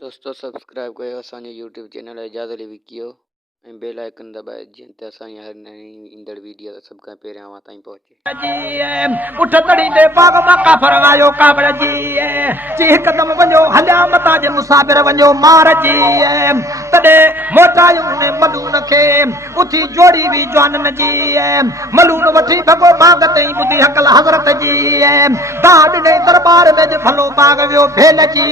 दोस्तों सब्सक्राइब कयो असांजो यूट्यूब चैनल एजाज़ अली विकियो ऐं बेल आइकन दॿाए जीअं त असांजी हर नई ईंदड़ वीडियो सभ खां पहिरियां अव्हां ताईं पहुचे। उठ तड़ी दे बाग मां काफर आयो काबड़ जी ची कदम वञो हलिया मता जे मुसाफिर वञो मार जी तडे मोटायो ने मलून खे उथी जोड़ी भी जवानन जी मलून वठी भगो बाग तई बुधी हकल हज़रत जी दाद ने दरबार में जो भलो बाग वियो भेल जी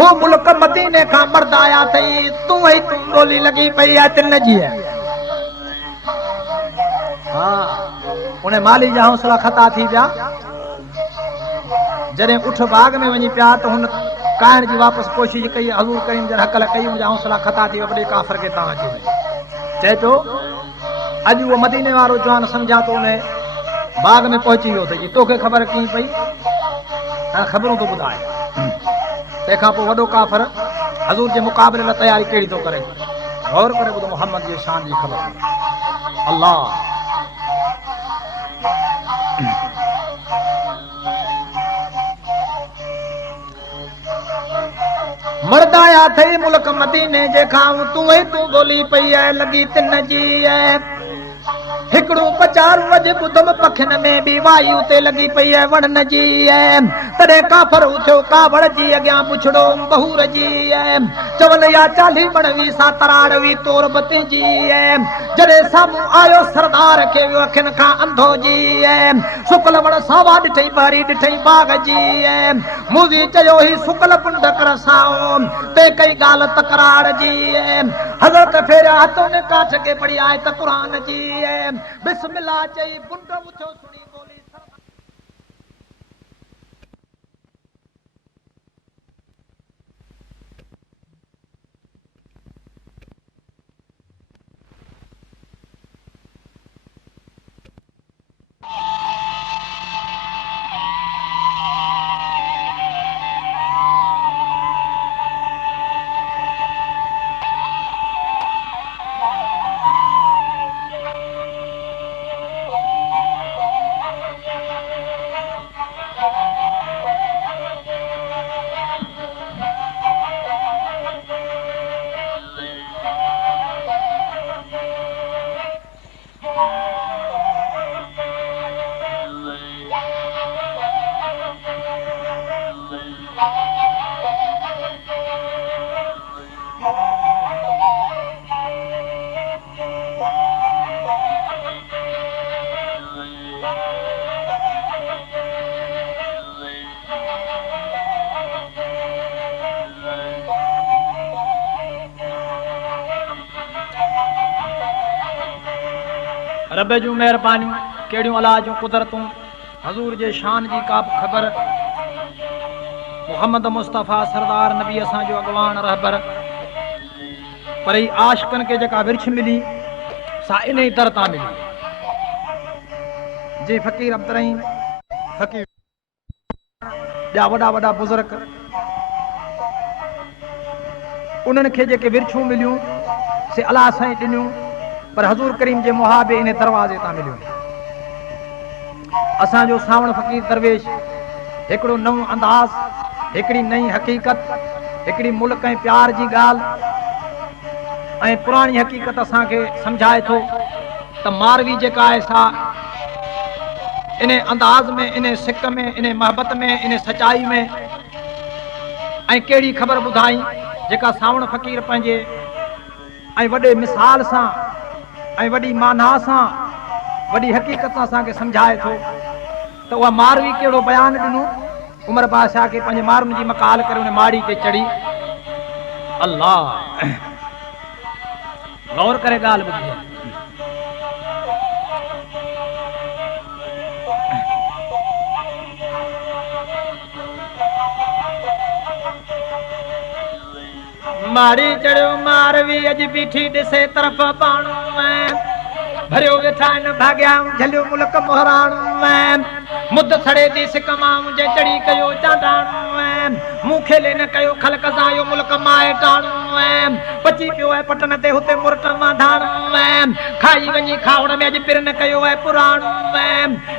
हो मुल्क मदीने का मर्द आया थई तू ही तू बोली लगी पई है तिन जी हाँ उन्हें माली जा हौसला खता थी पिया जॾहिं उठ बाग में वञी पिया त हुन काइण जी वापस कोशिश कई हज़ूर करीम जन हकल कई मुंहिंजा हौसला खता थी वॾे काफ़र खे तव्हां अची वञे चए पियो अॼु उहो मदीने वारो जवान सम्झा तो उन बाग में पहुची वियो अथई तोखे ख़बर कीअं पई ख़बरूं तो ॿुधाए तंहिंखां पोइ वॾो काफ़र हज़ूर जे मुक़ाबले लाइ तयारी कहिड़ी थो करे गौर करे ॿुधो मोहम्मद जे शान जी ख़बर अल्लाह मर्द आया थई मुल्क मदीने जे खां तू ही तू बोली पई है लगी तिन जी हिकड़ो पचार वज बुधम पखन में भी वायु ते लगी पई है वणन जी तडे काफर उठो कावड़ जी अग्यां पुछड़ो बहूर जी चवल या 40 बणवी सा तराड़वी तोर बती जी जड़े सामू आयो सरदार के अखन का अंधो जी सुकल वण सावा डिठई बारी डिठई बाग जी मूवी चयो ही सुकल पुंड कर साओ ते कई गाल तकरार जी हज़रत फेरा हथों ने काठ के पड़ी आयत कुरान जी बिस्मिल्लाह चई पुंड उठो सुनी बोली रब जूं मेहरबानी केड़ियों अल्लाह जूं कुदरतूं हजूर जे शान जी का खबर मोहम्मद मुस्तफ़ा सरदार नबी असां जो अगवान रहबर पर ही आशिकन के जका विरछ मिली सा इन ही दर ता मिली जे फकीर अब्दुर्रहीम फकीर जा वडा वडा बुजुर्ग उन्हनि खे जेके विरछूं मिलियूं से अल्लाह साईं ॾिनियूं पर हजूर करीम जे मुहाबे इन दरवाजे ता मिलियो असांजो सावण फकीर दरवेश हिकड़ो नओं अंदाज हिकड़ी नई हकीकत हिकड़ी मुल्क ऐं प्यार जी गाल ऐं पुरानी हकीकत असांखे समझाए थो त मारवी जेका आहे सा इन अंदाज में इन सिक में इन मोहब्बत में इन सचाई में ऐं कहिड़ी ख़बर ॿुधाई जेका सावण फकीर पंहिंजे ऐं वॾे मिसाल सां ऐं वॾी माना सां वॾी हकीकत सां असांखे सम्झाए थो त उहा मारवी कहिड़ो बयानु ॾिनो उमर बादशाह खे पंहिंजे मारुनि जी मकाल करे उन माड़ी ते चढ़ी अल्लाह गौर करे ॻाल्हि ॿुधी मारी चढ़ियो मारवी अॼु बीठी ॾिसे तरफ़ पाणू भरियो वेठा आहिनि भाॻिया झलियो मुल्क मोहराणू मुद सड़े थी सिक मां मुंहिंजे चढ़ी कयो चांडाणू मूंखे ले न कयो ख़लक़ सां इहो मुल्क माए टाणो पची पियो आहे पटन ते हुते मुरट मां धाणो खाई वञी खावण में अॼु पिर न कयो आहे पुराणो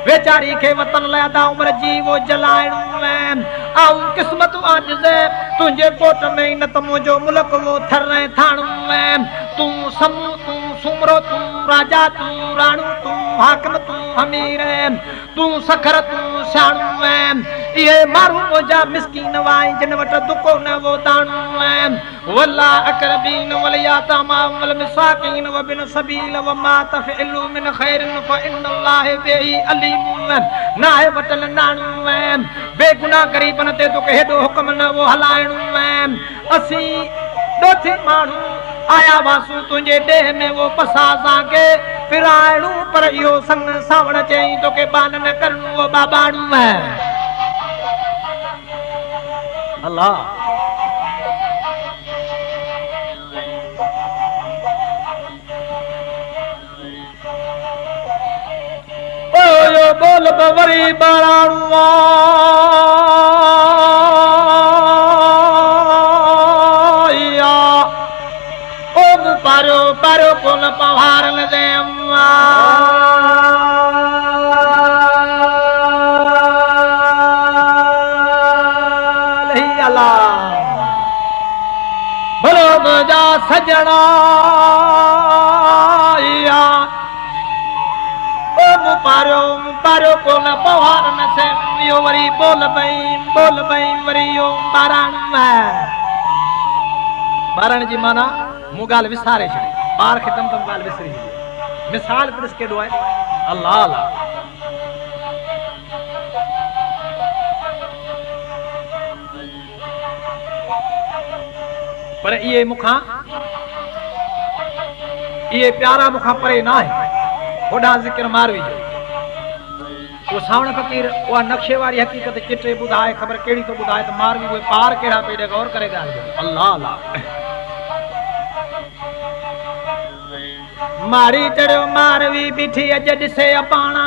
वेचारी खे वतन लाइ अदा उमिरि जी वो जलाइणो आऊं क़िस्मत आजिज़ तुंहिंजे कोट में न त मुंहिंजो मुल्क वो थर थाणो तूं समूं तूं सुमरो तूं राजा तूं राणू तूं हाकिम तूं अमीर तूं सखर तूं सियाणो इहे माण्हू मुंहिंजा मिसकीन वाई जिन वटि दुको न वो दाणो वला अकरबीन वल यातामा वल मिसाकीन व बिन सबील व मा तफइलु मिन खैरिन फइन्नल्लाह बिही अलीम नाहे वटल नाणो बेगुनाह गरीबन ते तोखे हेॾो हुकम न वो हलाइणो असीं ॾोथी माण्हू आया वासू तुंहिंजे ॾेह में वो पसासां के फिराइणो पर इहो संग सावण चई तोखे बान न करणो वो बाबाणो अल्लाह ओ बोल बवरी बाणाणो पारो पारो कोन पवारन दे अम्मा लही अल्लाह भलो मुंहिंजा सजणा पारो पारो कोन पवारन से इहो वरी बोल भई वरी इहो ॿारण जी माना मूं ॻाल्हि विसारे छॾी ॿार खे तम ॻाल्हि विसरी छॾी मिसाल पिणि केॾो आहे अल्लाह अल्लाह पर इहे मूंखां इहे प्यारा मूंखां परे न आहे होॾां ज़िक्र मारवी जो उहो सावण फ़कीर उहा नक्शे वारी हक़ीक़त चिटे ॿुधाए ख़बर कहिड़ी थो ॿुधाए त मारवी उहे पार कहिड़ा पई ॾे गौर करे ॻाल्हि अल्लाह अल्लाह मारी चढ़ियो मारवी बीठी अॼु ॾिसे अपाणा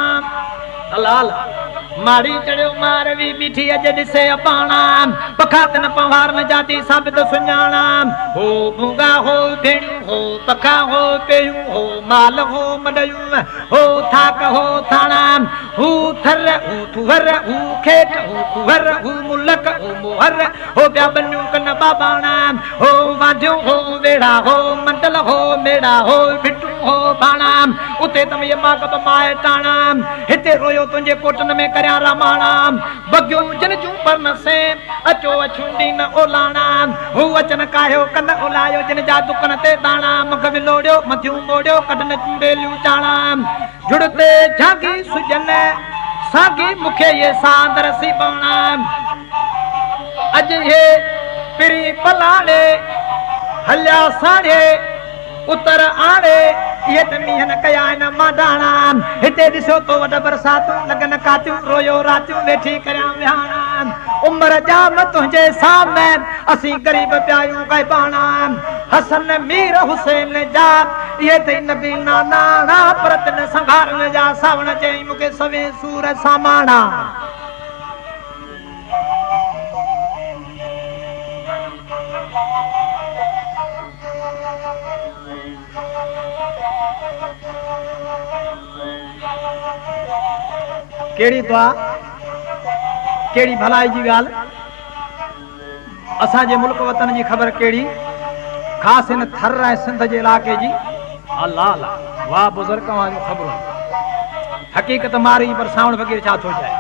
अल्लाह अल्लाह मारी चढ़ियो मारवी बीठी अॼु ॾिसे अपाणा पखातन पवारन जाती साबित सुञाणा हो भूंगा हो भेणियूं हो पखा हो पेयूं हो माल हो मडयूं हो थाक हो थाणा हू थर हू थुहर हू खेट हू कुहर हू मुलक हू मोहर हो ॿिया बनियूं कन बाबाणा हो वांधियूं हो वेड़ा हो मंडल हो मेड़ा हो भिटूं हो बाणा उते तम ये मागब माए टाणा हिते रोयो तुंहिंजे कोटन में करियां रामाणा बगियूं जिन जूं पर न से अचो अछुंडी न ओलाणा हू अचन कायो कन ओलायो जिन जा दुकन ते दाणा मुख विलोड़ियो मथियूं मोड़ियो कढन चूड़ेलियूं चाणा जुड़ते झागी सुजन सागी मुखे ये सांदर सी बाणा अज ये पिरी पलाड़े हल्या साड़े उतर आड़े ये त मीहन कया न माडाणा हिते ॾिसो तो वॾ बरसातूं लगन कातियूं रोयो रातियूं वेठी करियां विहाणा उमिरि जाम तुंहिंजे सामने असीं ग़रीब पियायूं गैबाणा हसन मीर हुसैन जा इहे त नबी नाना पर तिन संघारन जा सावण चई मूंखे सवे सूर सामाणा केड़ी दुआ केड़ी भलाई जी ॻाल्हि असांजे मुल्क वतन जी ख़बर केड़ी ख़ासि इन थर ऐं सिंध जे इलाइक़े जी अल्लाह अल्लाह वाह बुज़ुर्ग तव्हांजो ख़बरूं हक़ीक़त मारी पर सावण फ़कीर छा थो चए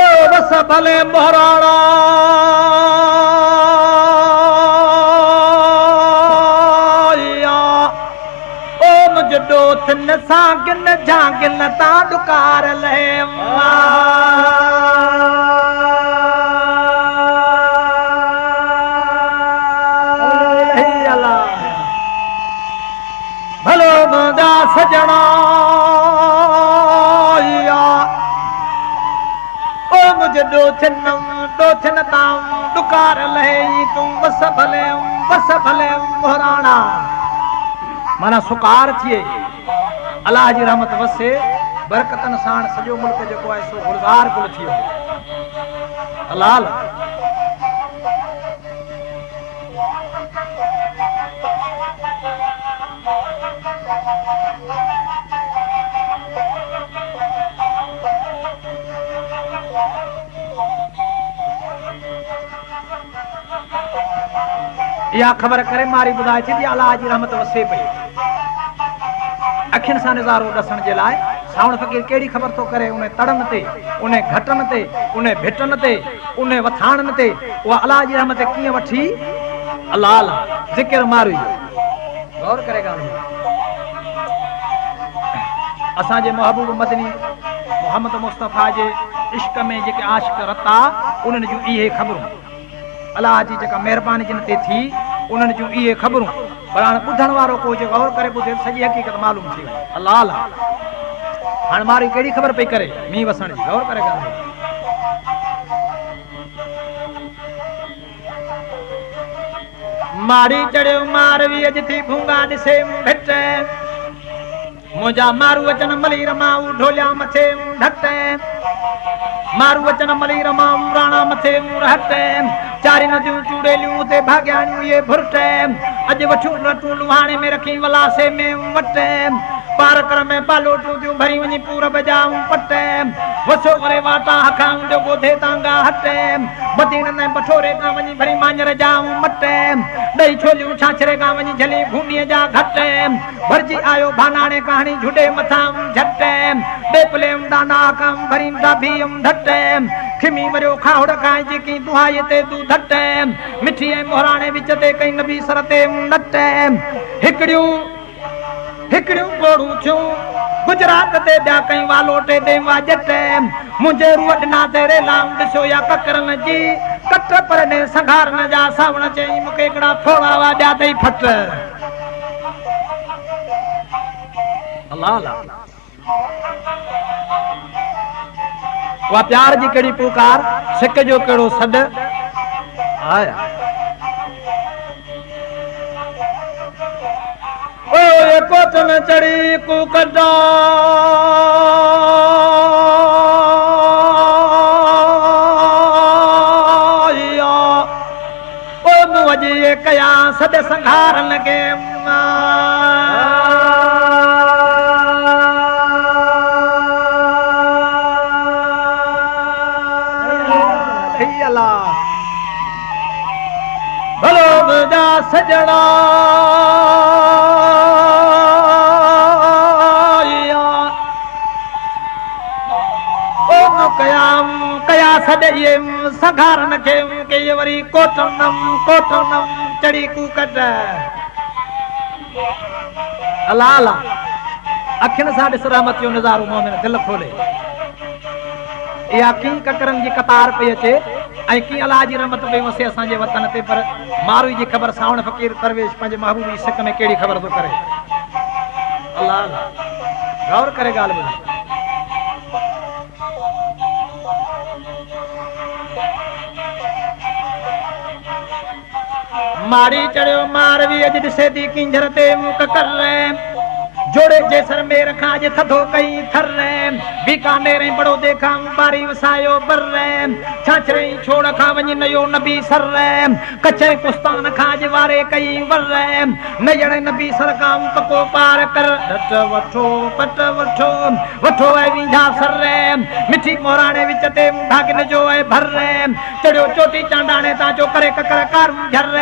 ओ बस भले मोहराणा जडो थिन सागिन झागिन ता डुकार ले भलो मुंहिंजा सजणा ओ मुझे डो थिन तां डुकार ले तूं बस भले मोहराणा माना सुकार थिए अल्लाह जी रहमत वसे बरकतन साण सॼो मुल्क जेको आहे सो गुलज़ार गुल थी वियो अल्लाह या खबर करे मारी बुधाए थी अल्लाह जी रहमत वसे पई अखिन सां नज़ारो दसण जे लाइ सावण फ़कीर केड़ी खबर तो करे उन तड़न ते उन घटन ते उन भिटन ते उन वथाणन ते वा अल्लाह जी रहमत कीअं वठी अल्लाह ला जिक्र मारी गौर करेगा असा जे महबूब मदनी मोहम्मद मुस्तफा जे इश्क में जेके आशिक रता उन्हनि जूं इहे खबरूं अल्लाह जी जेका मेहरबानी जिन ते थी उन्हनि जूं इहे खबरूं पर हाणे ॿुधण वारो को जे गौर करे ॿुधे सॼी हक़ीक़त मालूम थी वई अल्लाह ला हाणे मारी कहिड़ी खबर पई करे मींहुं वसण जी गौर करे ॻाल्हि मारी चढ़ियो मारवीअ जिथे भूंगा ॾिसे भिट मुंहिंजा मारू अचन मली रमाऊ ढोलिया मथे ढट मारू अचन मली रमाऊ राणा मथे हट चारि नदियूं चूड़ेलियूं ते भाग्याणियूं ये भुरट अॼु वठूं रटूं लुहाणे में रखी वलासे में वट पार कर में पालो टूंदियूं भरी वञी पूरब जाऊं पट वसो करे वाटा हखाऊं जो ॻोधे तांगा हट मदीन में बठोरे खां वञी भरी मांजर जाऊं मट ॾही छोलियूं छाछरे खां वञी झली भूमीअ जा घट भरजी आयो भानाणे कहाणी झुॾे मथां झट ॿेपले दाना खां भरी दाभी धट खिमी मरियो खाउड़ खां जेकी दुहाई ते तूं धट मिठी ऐं मोहराणे विच ते कई नबी सर ते नट हिकड़ियूं गोड़ूं थियूं गुजरात ते ॿिया कई वालोटे ते वाजट मुंहिंजे रूह ॾिना ते रेलाऊं ॾिसो या ककरन जी कट पर ने संघारन जा सावण चई मूंखे हिकिड़ा थोड़ा हुआ ॿिया अथई फट अल्लाह वा प्यार जी कहिड़ी पुकार सिक जो कहिड़ो सॾ आया ओ ये कोट में चढ़ी कूकदा ओ मुझे ये कया सद संघार लगे भलो बुझा सजड़ा कया सॼे संघारन खे के वरी कोटनम चढ़ी कूकट अल्लाह अल्लाह अखियुनि सां ॾिस रहमत जो नज़ारो मोमिन दिलि खोले इहा कीअं ककरनि जी कतार पई अचे ऐं कीअं अलाह जी रहमत पई वसे असांजे वतन ते पर मारू जी ख़बर सावण फ़कीर परवेश पंहिंजे महबूब जी सिक में कहिड़ी ख़बर थो करे अल्लाह गौर करे ॻाल्हि ॿुधाए मारी चढ़ियो मारवी अॼु ॾिसे थी किंझर ते ककर जोड़े जे सर में रखा जे थधो कई थर बीकानेर बड़ो देखा बारी वसायो बर छाछरे छोड़ खा वञी नयो नबी सर कचे कुस्तान खा जे वारे कई वर नयण नबी सर का पको पार कर डट वठो पट वठो वठो ऐ विंझा सर मिठी मोराणे विच ते भागिन जो ऐ भर चढ़ियो चोटी चांडाणे ता जो करे ककर कार झर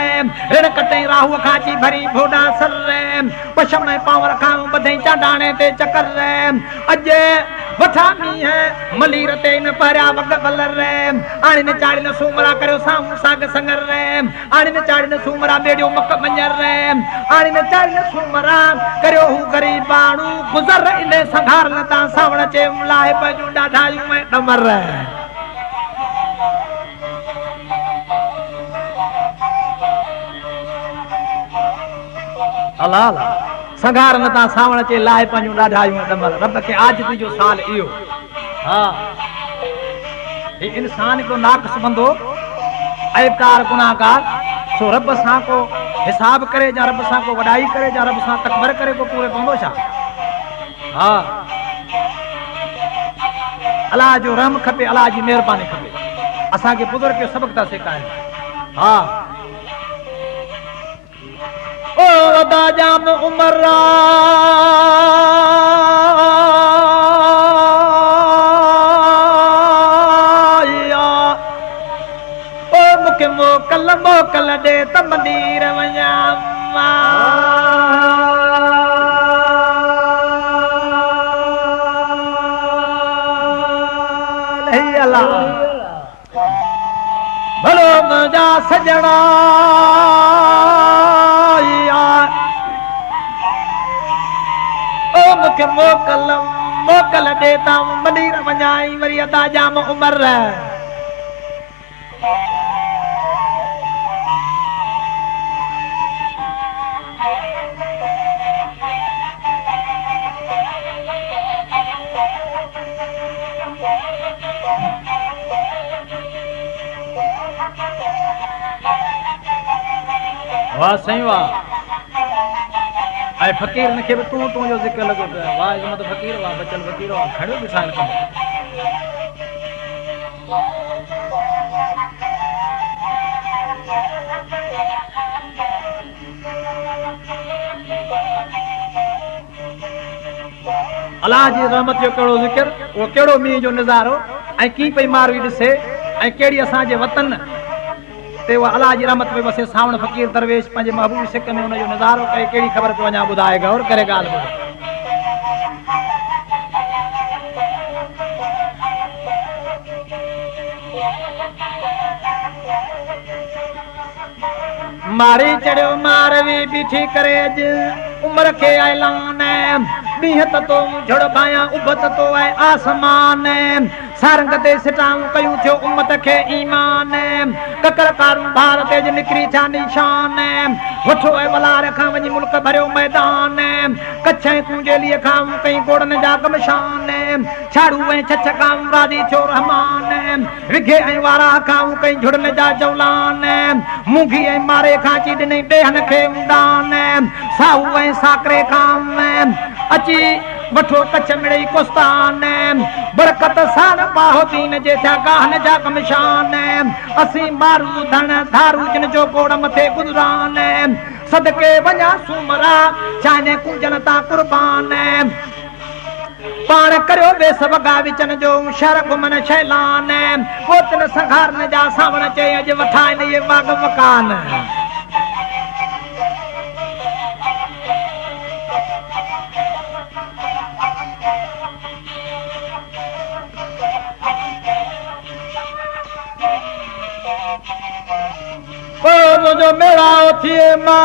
ऋण कटे राहु खाची भरी भोडा सर पशम पावर खां बधई चांडाणे ते चकर अजे वठामी है मलीर ते न परया वग बलर आने न चाड़ी न सूमरा करो साम साग संगर आने न चाड़ी न सूमरा बेडियो मक मंजर आने न चाड़ी न सूमरा करो हु गरीब बाणू गुजर इने संघार लता सावण चे लाए पजू डाढायू में डमर अल्लाह अल्लाह संघार नता सावण चे लाए पंजू डाढायू डमर रब के आजिज़ी जो साल इयो हाँ ये इंसान को नाक़स बंदो ऐबकार गुनाहगार सो रब सां को हिसाब करे जा रब सां को वडाई करे जा रब सां तकबर करे को पूरे पवंदो छा हाँ अल्लाह जो रहम खपे अल्लाह जी मेहरबानी खपे असा के बुजुर्ग के सबक ता सिखाए हाँ ओ वदा जाम उमर मोकल दे तमन मंदिर वञा भलो मुंहिंजा सजणा ओ मूंखे मोकल ॾे त मंदिर वञाई वरी अदा जाम उमिरि वाह सही वाह ऐं फ़क़ीर खे बि तूं जो ज़िक्र लॻो पियो आहे वाह इज़मत फ़क़ीर वाह बचल फ़क़ीर वाह खड़ो बि साइल कमु अलाह जी रहमत जो कहिड़ो ज़िक्र उहो कहिड़ो मींहं जो नज़ारो ऐं कीअं पई मारवी ॾिसे ऐं कहिड़ी असांजे वतन ते उहा अलाह जी रहमत पई वसे सावण फ़क़ीर दरवेश पंहिंजे महबूब सिक में हुनजो नज़ारो करे कहिड़ी ख़बर पियो वञा ॿुधाए गौर करे ॻाल्हि ॿुध मारी चढ़ियो मारवी बीठी करे अॼु उमिरि खे ऐलान ॾींहं त तो झड़ पायां उबत तो आहे आसमान सारंग ते सिटाऊं कयूं थियो उम्मत खे ईमान ककर कारूं भार तेज निकिरी छा निशान वठो ऐं वलार खां वञी मुल्क भरियो मैदान कच्छ ऐं कुंजेलीअ खां कई गोड़नि जा गमशान छाड़ू ऐं छछ खां राज़ी थियो रहमान विघे ऐं वारा खां कई झुड़न जा जौलान मूंगी ऐं मारे खां ची ॾिनई ॾेहन खे उडान साहू ऐं साकरे खां अची वठो कच्छ मिड़ई कुस्तान बरकत साण पाहो दीन जे थिया गाहन जा कमशान असीं मारू धन धारू जिन जो गोड़ मथे गुज़रान सदके वञा सूमरा चाहे कुंजन तां कुर्बान पाण करियो वेस वगा विचन जो शहर घुमन शैलान पोतन संघारन जा सावण चई अॼु वठाइन ये बाग मकान मुझो मेड़ा थिए मान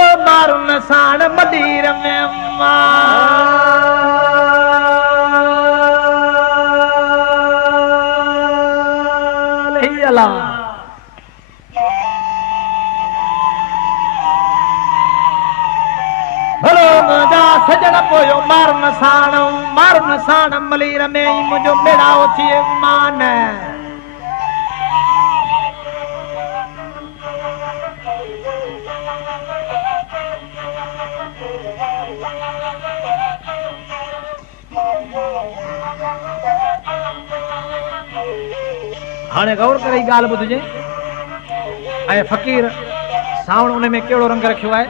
ओ मारुन साण मदीर में अल्लाह भलो मुंहिंजा सजण पोयो मारुन साण मलीर में ई मुंहिंजो मेड़ाओ थिए मान हाणे गौर करे ई ॻाल्हि ॿुधिजे ऐं फ़क़ीर सावण उन में कहिड़ो रंग रखियो आहे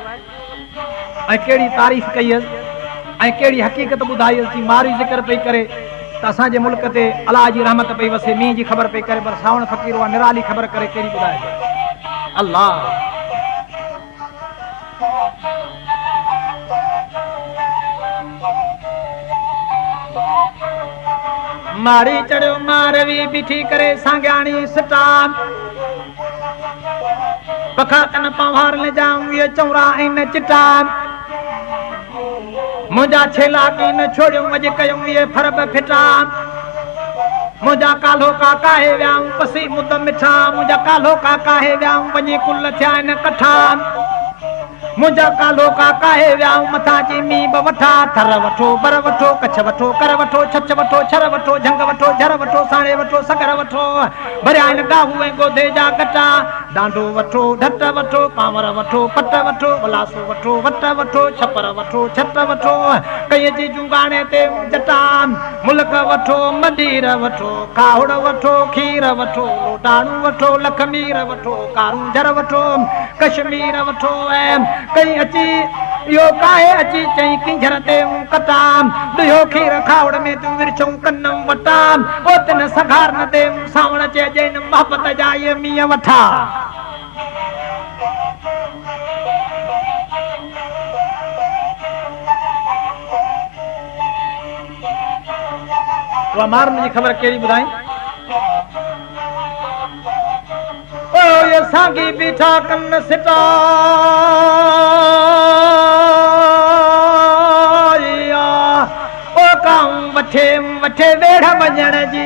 ऐं कहिड़ी तारीफ़ कई ऐं कहिड़ी हक़ीक़त ॿुधाई थी मारी ज़िक्र पई करे त असांजे मुल्क ते अलाह जी रहमत पई वसे मींहं जी ख़बर पई करे पर सावण फ़क़ीर उहा निराली ख़बर करे कहिड़ी ॿुधाए अल्लाह मारी चढ़ियो मारवी बीठी करे सांग्याणी सिटान पखातन पवार ले जाऊं ये चौरा इन चिटान मुंहिंजा छेला की न छोड़ियो अॼु कयूं ये फरब फिटान मुंहिंजा कालो का काहे वियाऊं पसी मुद मिठा मुंहिंजा कालो का काहे वियाऊं वञी कुल थिया आहिनि कठान मुंहिंजा कालो का काहे वियाऊं मथां जी मींहं ब वठा थर वठो बर वठो कच्छ वठो कर वठो छछ वठो छर वठो झंग वठो झर वठो साणे वठो सगर वठो भरिया आहिनि गाहू ऐं गोधे जा गटा डांडो वठो ढट वठो पांवर वठो पट वठो वलासो वठो वट वठो छपर वठो छट वठो कईअ जी जुगाणे ते जटान मुल्क वठो मदीर वठो काहुड़ वठो खीर वठो लोटाणू वठो लखमीर वठो कारू झर वठो कश्मीर वठो ऐं कई अची यो काहे अची चई किंजर ते कटाम दुयो खीर खावड़ में तू विरचो कन्नम वटाम ओ तन सघार न दे सावण चे जैन मोहब्बत जा ये मिया वठा वो मार मुझे खबर केड़ी बुधाई ओ ये सांगी बीठा कन्न सिटा ओ काम वठे वठे वेढ़ा वजण जी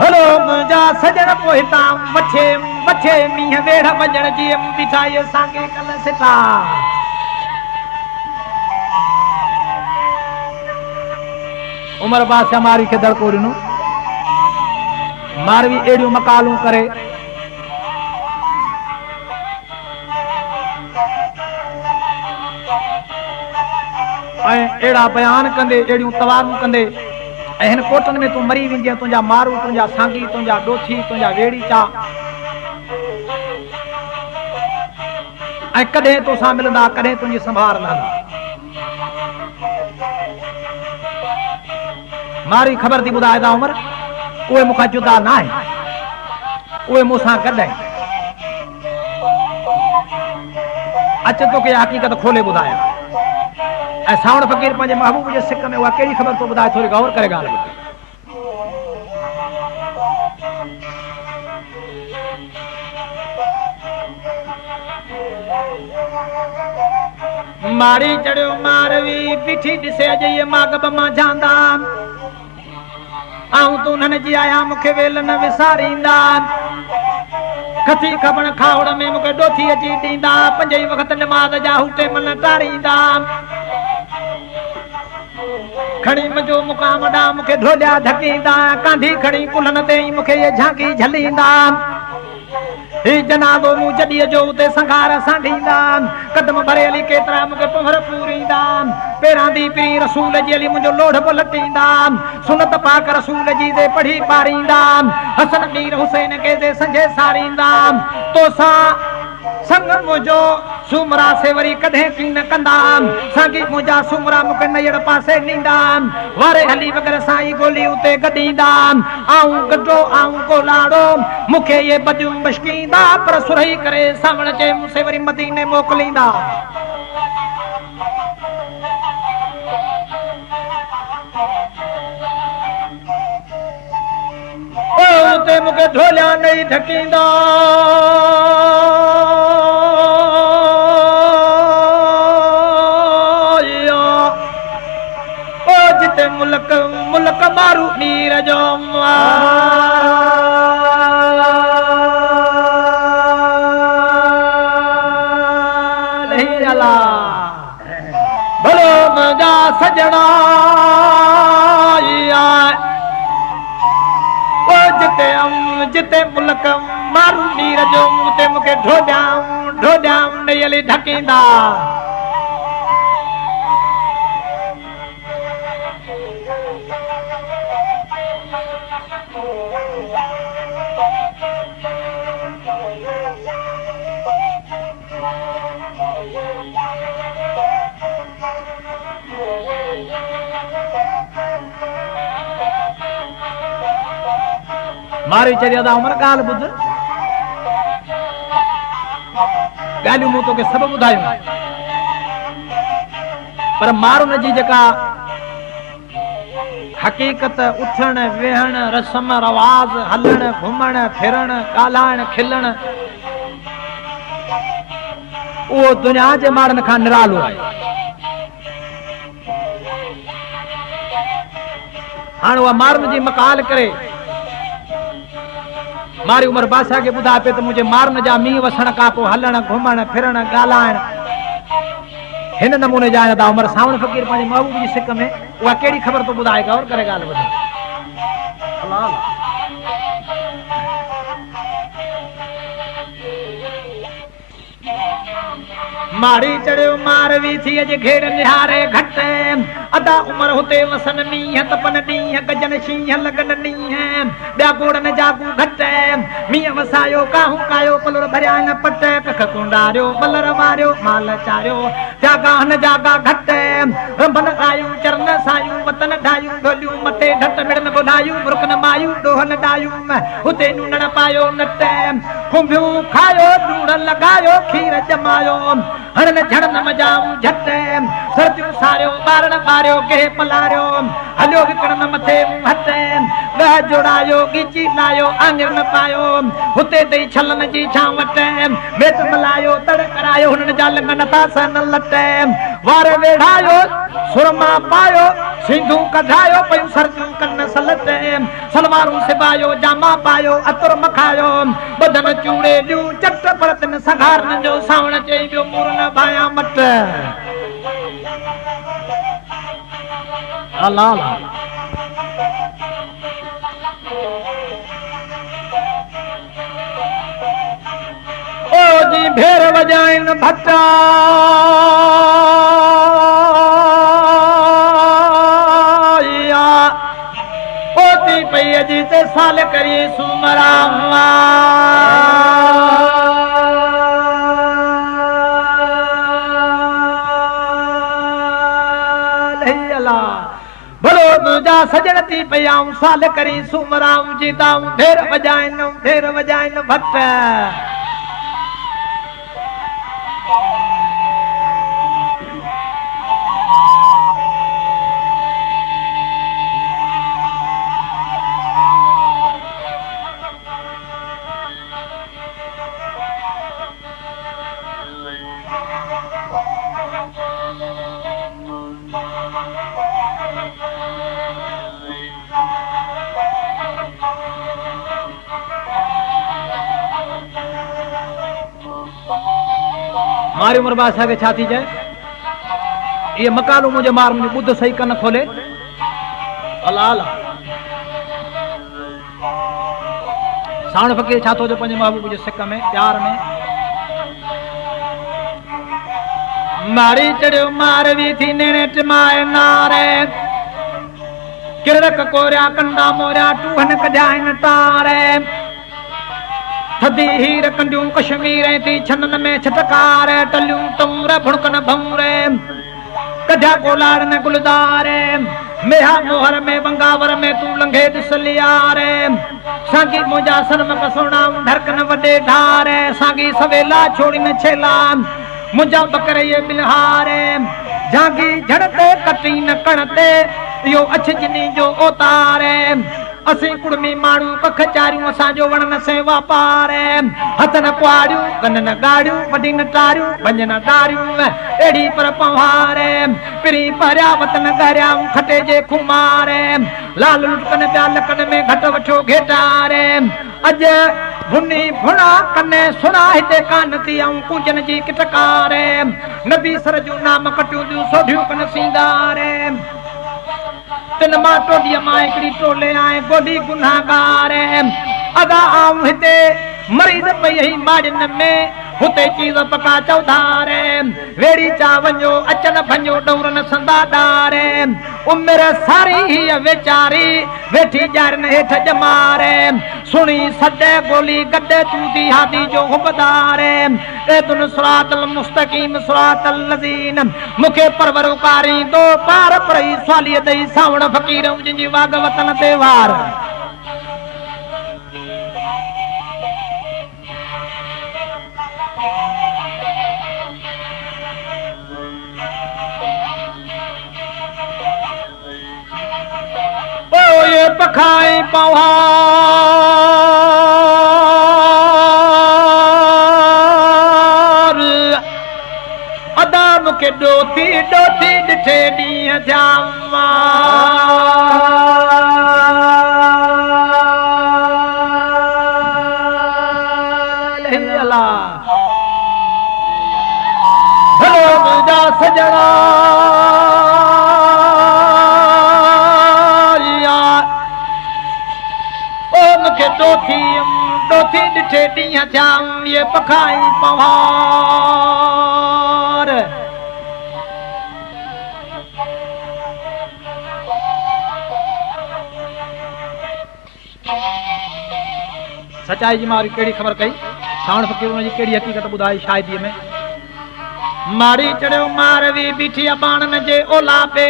हलो मुंहिंजा सजण पोहिता वठे वठे मींहं वेढ़ वजण जी बीठा ये सांगे कल सिटा उमर बादशाह मारी खे दड़को ॾिनो मारवी एड़ियूं मकालूं करे ऐं अहिड़ा बयान कंदे अहिड़ियूं तवारूं कंदे ऐं हिन कोटनि में तूं मरी वेंदीअ तुंहिंजा मारू तुंहिंजा सांगी तुंहिंजा ॾोथी तुंहिंजा वेड़ी चा ऐं कॾहिं तोसां मिलंदा कॾहिं तुंहिंजी संभाल लहंदा मारी ख़बर थी ॿुधाए था उमर उहे मूंखां जुदा न आहिनि उहे मूंसां गॾु आहिनि अच तोखे हक़ीक़त खोले ॿुधायां ऐं सावण फ़कीर पंहिंजे महबूब जे सिक में उहा कहिड़ी ख़बर थो ॿुधाए थोरी गौर करे ॻाल्हि मारी चढ़ियो मारवी पीठी ॾिसे अॼु इहे मागब मां झांदा आऊं तूं उन्हनि जी आया मूंखे वेल न विसारींदा कथी खबण खावड़ में मूंखे ॾोथी अची ॾींदा पंज ई वक़्त नमाज़ जा हूटे मन टारींदा खणी मुंहिंजो मुक़ाम ॾांहुं मूंखे ढोलिया ढकींदा कांधी खणी कुल्हनि ते ई मूंखे इहे झांकी झलींदा ही जनाबो मूं जॾीअ जो उते संघार सांढींदा कदम भरे हली केतिरा मूंखे पुहर पूरींदा पेरां दी पी रसूल जी हली मुंहिंजो लोढ़ लटींदा सुनत पाक रसूल जी दे पढ़ी पारींदा हसन मीर हुसैन के दे संझे सारींदा तोसां संग मुंहिंजो सुमरा से वरी कॾहिं की न कंदा सांगी मुंहिंजा सुमरा मूंखे नयड़ पासे ॾींदा वारे हली वग़ैरह साईं गोली उते गॾींदा आऊं गॾो आऊं गोलाड़ो मूंखे ये बदियूं मश्कींदा पर सुरही करे सावण जे मूंसे वरी मदीने मोकिलींदा उते मूंखे ढोलिया नहीं ढकींदा जिते मुल्क मुल्क मारू मीर जो भलो मुंहिंजा सजणा जिते मुल्क मारू मीर जो उते मूंखे ढोलिया नहीं ढकींदा मारी चरिया दा उमर ॻाल्हि ॿुध ॻाल्हियूं मूं तोखे सभु ॿुधायूं पर मारुन जी जेका हक़ीक़त उथण वेहण रस्म रवाज हलण घुमण फिरण ॻाल्हाइण खिलण उहो दुनिया जे माण्हुनि खां निरालो आहे हाणे उहा मारुन जी मकाल करे मारी उमर बादशाह के ॿुधाए पे तो मुझे मारन जा मींहं वसण खां पोइ हलण घुमण फिरण ॻाल्हाइण हिन नमूने जा आहिनि उमर सावण फ़कीर पंहिंजे महबूब जी सिक में उहा कहिड़ी ख़बर तो ॿुधाए गौर करे ॻाल्हि ॿुधाए मारी चढ़ियो मारवी थी अॼु घेर निहारे घट अदा उमर होते वसन मीह तपन ॾींहं गजन शींहं लगन ॾींहं ॿिया गोड़न जागू घट मीह वसायो काहू कायो पलर भरिया न पट कख कुंडारियो बलर मारियो माल चारियो जागा न जागा घट रंभन आयूं चरण सायूं वतन ढायूं ढोलियूं मथे ढट मिड़न बुधायूं मुर्खन मायूं ॾोहन ॾायूं हुते नूनण पायो नट खुंभियूं खायो लूण लॻायो खीर जमायो हड़न झड़न मजाऊं झट सर्दियूं सारियो ॿारण ॿारियो के पलारियो हलियो विकणन मथे हट ॻह जोड़ायो ॻीची लायो आङिर न पायो हुते तई छलन जी छां वट मेट मलायो तड़ करायो हुननि जा लिंगन था सन लट वार वेढ़ायो सुरमा पायो सिंधू कढायो पयूं सर्दियूं कन सलट सलवारूं सिबायो जामा पायो अतुर मखायो बदन चूड़े ॾियूं चट परतन सघारन जो सावण चई वियो मुर न भाया मट अल्लाह ओ जी भेर वजाइन भट्टा ओती पई जी ते साल करी सुमरा सजन थी पयाऊं साल करी सुमराऊं जीताऊं ढेर वजाइन भट्ट मारी उमर बादशाह के छाती जाए ये मकालू मुझे मार मुझे बुद्ध सही कन खोले अल्लाह अल्लाह सावण फकीर छातो जो पंजे महबूब जे सिक में प्यार में मारी चढ़ियो मारवी थी नेणे टिमाए नारे किरक कोरिया कंडा मोरिया टूहन कढाइन तारे थदी हीर कंडियूं कश्मीर थी छनन में छटकार टलियूं टूर भुणकन भौरे कढा गोलाड़ न गुलदारे मेहा मोहर में बंगावर में तू लंघे दिसलियारे सांगी मुंजा सनम कसोणा धरकन वडे ढारे सांगी सवेला छोड़ी न छेला मुंजा बकरे ये बिलहारे जागी झड़ते कटी न कणते यो अछ जिनी जो ओतारे असी कुड़मी माण्हू कख चारियूं असांजो वण न से वापारे हथ न कुआड़ियूं कन न गाड़ियूं वॾी न टारियूं पंज न दारियूं एड़ी पर पवारे पिरी परिया वतन गरियाऊं खटे जे खुमारे लाल लुटकन पिया लकन में घट वठो घेटारे अॼु भुनी भुणा कने सुणा हिते कान थी ऐं पूजन जी किटकारे नबी सर जूं नाम कटियूं थियूं सोढियूं कन सींदारे तिन मां टोॾीअ मां हिकिड़ी टोले आए गोली गुनाहगार अदा आऊं हिते मरीज़ पई ही माड़िन में हुते चीज़ पका चौधारे वेड़ी चा वञो अचन भञो डौरन संदा डारे उमिरि सारी हीअ वेचारी वेठी ॼारन हेठ ॼमारे सुणी सॾे गोली गॾे चूंदी हादी जो हुबदारे ए तुन सिरातल मुस्तकीम सिरातल लज़ीन मूंखे परवरकारी दो पार परई स्वालीअ दई सावण फ़कीर जिंजी वाग वतन ते वार ये पखाई पवार अदा मूंखे डोथी डोथी ॾिठे ॾींहं जामा भलो मुंहिंजा सजणा डोथी ॾिठे ॾींहं थियाऊं ये पखाई पवार सच्चाई जी मारी केड़ी खबर कई सावण फकीर उन जी केड़ी हकीकत बुधाई शायदी में मारी चढ़ियो मारवी बीठी बाणन जे ओला पे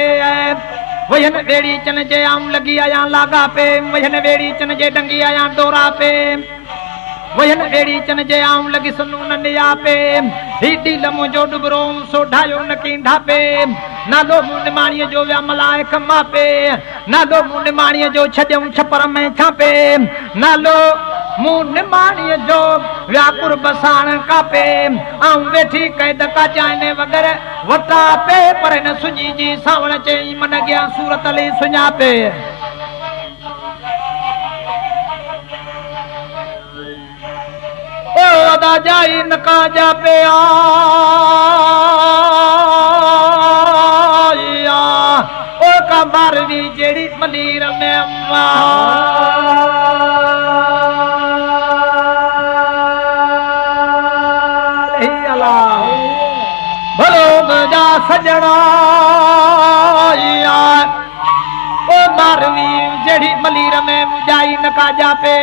वहन वेड़ी चन जे आऊं लगी आया लागा पे वहन वेड़ी चन जे डंगी आया डोरा पे वहन वेड़ी चन जे आऊं लगी सनू ननिया पे हिडी लमो जो डुबरो सोढायो नकींधा पे नालो मुंड माणीअ जो विया मलाए खम्मा पे नालो मुंड माणीअ जो छॾियऊं छपर में छापे नालो मुंड माणीअ जो विया कुर्ब साण कापे आऊं वेठी कैद का जाने वग़ैरह वटा पे पर न सुजी जी सावण चई मन गया सूरत ले सुञापे ओ अदा जाई नका जा पे आया ओ का मारवी जेड़ी मलीर में अम्मा भलो मजा सजना ओ मारवी जेड़ी मलीर में जाई नका जा पे